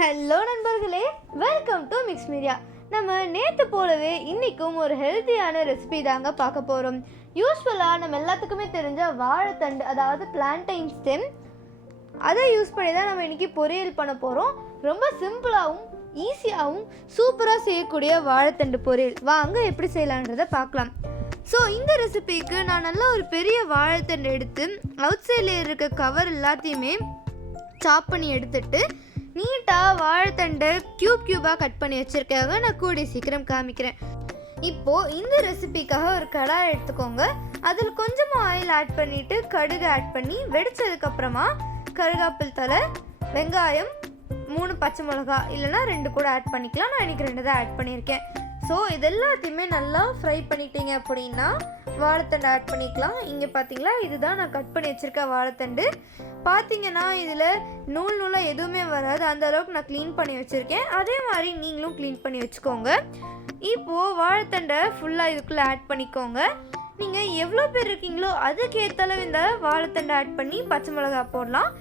Hello நண்பர்களே, welcome to mix media. நம்ம நேற்று போலவே இன்றைக்கும் ஒரு ஹெல்த்தியான ரெசிபி தாங்க பார்க்க போகிறோம். யூஸ்வலாக நம்ம எல்லாத்துக்குமே தெரிஞ்ச வாழைத்தண்டு, அதாவது பிளான்டைன் ஸ்டெம், அதை யூஸ் பண்ணி தான் நம்ம இன்றைக்கி பொரியல் பண்ண போகிறோம். ரொம்ப சிம்பிளாகவும் ஈஸியாகவும் சூப்பராக செய்யக்கூடிய வாழைத்தண்டு பொரியல் வாங்க எப்படி செய்யலான்றதை பார்க்கலாம். ஸோ இந்த ரெசிபிக்கு நான் நல்லா ஒரு பெரிய வாழைத்தண்டு எடுத்து அவுட் சைடில் இருக்க கவர் எல்லாத்தையுமே சாப் பண்ணி எடுத்துட்டு நீட்டாக வாழைத்தண்டை க்யூபாக கட் பண்ணி வச்சுருக்காங்க. நான் கூடிய சீக்கிரம் காமிக்கிறேன். இப்போது இந்த ரெசிபிக்காக ஒரு கடாய் எடுத்துக்கோங்க. அதில் கொஞ்சமாக ஆயில் ஆட் பண்ணிவிட்டு கடுகு ஆட் பண்ணி வெடித்ததுக்கப்புறமா கருகாப்பில் தலை, வெங்காயம், 3 பச்சை மிளகா இல்லைனா 2 கூட ஆட் பண்ணிக்கலாம். நான் இன்றைக்கி 2 தான் ஆட் பண்ணியிருக்கேன். ஸோ இது எல்லாத்தையுமே நல்லா ஃப்ரை பண்ணிட்டீங்க அப்படின்னா வாழைத்தண்டு ஆட் பண்ணிக்கலாம். இங்கே பார்த்தீங்களா, இதுதான் நான் கட் பண்ணி வச்சுருக்கேன் வாழைத்தண்டு. பார்த்தீங்கன்னா இதில் நூலாக எதுவுமே வராது, அந்த அளவுக்கு நான் க்ளீன் பண்ணி வச்சுருக்கேன். அதே மாதிரி நீங்களும் க்ளீன் பண்ணி வச்சுக்கோங்க. இப்போது வாழைத்தண்டை ஃபுல்லாக இதுக்குள்ளே ஆட் பண்ணிக்கோங்க. நீங்கள் எவ்வளோ பேர் இருக்கீங்களோ அதுக்கேற்றளவு இந்த வாழைத்தண்டை ஆட் பண்ணி பச்சை மிளகா போடலாம்.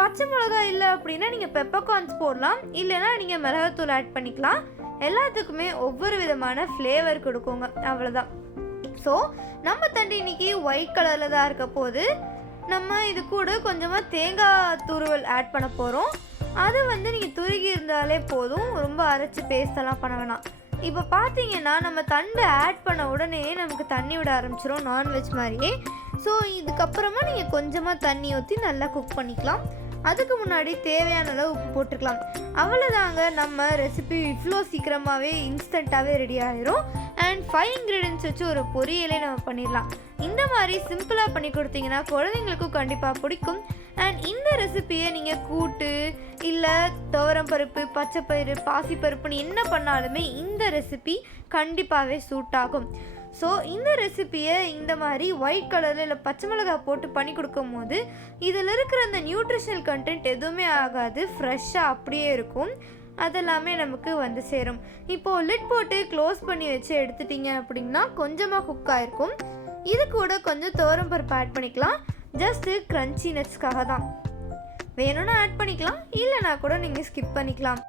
பச்சை மிளகா இல்லை அப்படின்னா நீங்கள் பெப்பர்கார்ன்ஸ் போடலாம், இல்லைன்னா நீங்கள் மிளகாத்தூள் ஆட் பண்ணிக்கலாம். எல்லாத்துக்குமே ஒவ்வொரு விதமான ஃப்ளேவர் கொடுக்குங்க, அவ்வளோதான். ஸோ நம்ம தண்டு இன்னைக்கு ஒயிட் கலரில் தான் இருக்க போது. நம்ம இது கூட கொஞ்சமாக தேங்காய் துருவல் ஆட் பண்ண போகிறோம். அதை நீங்கள் துருகி இருந்தாலே போதும், ரொம்ப அரைச்சி பேஸ்டெல்லாம் பண்ண வேணாம். இப்போ பார்த்தீங்கன்னா நம்ம தண்டு ஆட் பண்ண உடனே நமக்கு தண்ணி விட ஆரம்பிச்சிடும், நான்வெஜ் மாதிரியே. ஸோ இதுக்கப்புறமா நீங்கள் கொஞ்சமாக தண்ணி ஊற்றி நல்லா குக் பண்ணிக்கலாம். அதுக்கு முன்னாடி தேவையான அளவு உப்பு போட்டுக்கலாம். அவ்வளோதாங்க, நம்ம ரெசிபி இவ்வளோ சீக்கிரமாகவே இன்ஸ்டண்ட்டாகவே ரெடி ஆகிரும். அண்ட் 5 இன்க்ரீடியன்ஸ் வச்சு ஒரு பொரியலே நம்ம பண்ணிடலாம். இந்த மாதிரி சிம்பிளாக பண்ணி கொடுத்தீங்கன்னா குழந்தைங்களுக்கும் கண்டிப்பாக பிடிக்கும். அண்ட் இந்த ரெசிபியை நீங்கள் கூட்டு இல்லை துவரம் பருப்பு, பச்சைப்பயிறு, பாசிப்பருப்புன்னு என்ன பண்ணாலுமே இந்த ரெசிபி கண்டிப்பாகவே சூட் ஆகும். ஸோ இந்த ரெசிப்பியை இந்த மாதிரி ஒயிட் கலரில் இல்லை பச்சை மிளகாய் போட்டு பண்ணி கொடுக்கும் போது இதில் இருக்கிற அந்த நியூட்ரிஷனல் கண்டென்ட் எதுவுமே ஆகாது, ஃப்ரெஷ்ஷாக அப்படியே இருக்கும். அதெல்லாமே நமக்கு சேரும். இப்போது லிட் போட்டு க்ளோஸ் பண்ணி வச்சு எடுத்துட்டிங்க அப்படின்னா கொஞ்சமாக குக் ஆகிருக்கும். இது கூட கொஞ்சம் துவரம் பருப்பு ஆட் பண்ணிக்கலாம், ஜஸ்ட்டு க்ரன்ச்சினஸ்க்காக தான். வேணும்னா ஆட் பண்ணிக்கலாம், இல்லைனா கூட நீங்கள் ஸ்கிப் பண்ணிக்கலாம்.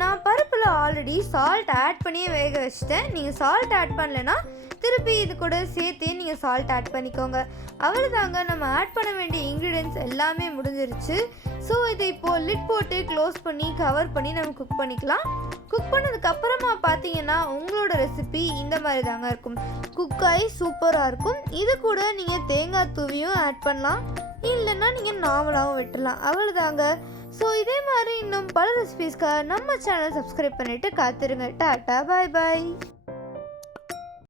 நான் பருப்பில் ஆல்ரெடி சால்ட் ஆட் பண்ணியே வேக வச்சுட்டேன். நீங்கள் சால்ட் ஆட் பண்ணலைன்னா திருப்பி இது கூட சேர்த்தே நீங்கள் சால்ட் ஆட் பண்ணிக்கோங்க. அவ்வளோதாங்க, நம்ம ஆட் பண்ண வேண்டிய இன்க்ரீடியன்ஸ் எல்லாமே முடிஞ்சிருச்சு. ஸோ இதை இப்போது லிட் போட்டு க்ளோஸ் பண்ணி கவர் பண்ணி நம்ம குக் பண்ணிக்கலாம். குக் பண்ணதுக்கப்புறமா பார்த்தீங்கன்னா உங்களோட ரெசிபி இந்த மாதிரி தாங்க இருக்கும். குக்காய் சூப்பராக இருக்கும். இது கூட நீங்கள் தேங்காய் தூவியும் ஆட் பண்ணலாம், இல்லைன்னா நீங்கள் நார்மலாகவும் விட்டுடலாம். அவ்வளோதாங்க. ஸோ இதே மாதிரி இன்னும் பல ரெசிபீஸ்க்காக நம்ம சேனல் சப்ஸ்கிரைப் பண்ணிவிட்டு காத்திருங்க. டாட்டா, பாய் பாய்.